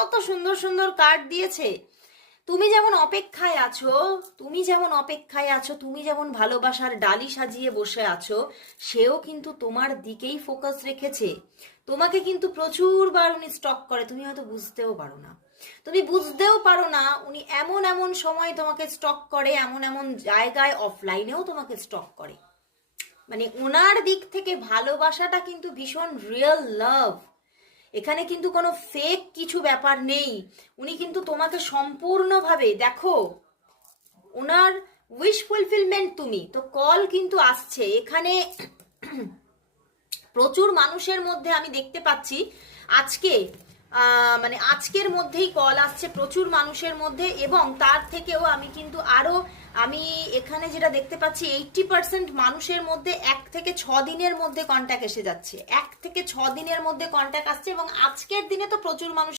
কত সুন্দর সুন্দর কার্ড দিয়েছে। তুমি যেমন অপেক্ষায় আছো, তুমি যেমন ভালোবাসার ডালি সাজিয়ে বসে আছো, সেও কিন্তু তোমার দিকেই ফোকাস রেখেছে। তোমাকে কিন্তু প্রচুর বার উনি স্টক করে, তুমি হয়তো বুঝতেও পারো না উনি এমন এমন সময় তোমাকে স্টক করে, এমন এমন জায়গায় অফলাইনেও তোমাকে স্টক করে। মানে ওনার দিক থেকে ভালোবাসাটা কিন্তু ভীষণ রিয়েল লাভ। এখানে কিন্তু কোনো ফেক কিছু ব্যাপার নেই। উনি কিন্তু তোমাকে সম্পূর্ণভাবে, দেখো ওনার উইশ ফুলফিলমেন্ট তুমি তো, কল কিন্তু আসছে এখানে। প্রচুর মানুষের মধ্যে আমি দেখতে পাচ্ছি আজকে, মানে আজকের মধ্যেই কল আসছে প্রচুর মানুষের মধ্যে, এবং তার থেকেও আমি এখানে যেটা দেখতে পাচ্ছি 80% মানুষের মধ্যে 1 থেকে 6 দিনের মধ্যে কন্ট্যাক্ট এসে যাচ্ছে, 1 থেকে 6 দিনের মধ্যে কন্ট্যাক্ট আসছে। এবং আজকের দিনে তো প্রচুর মানুষ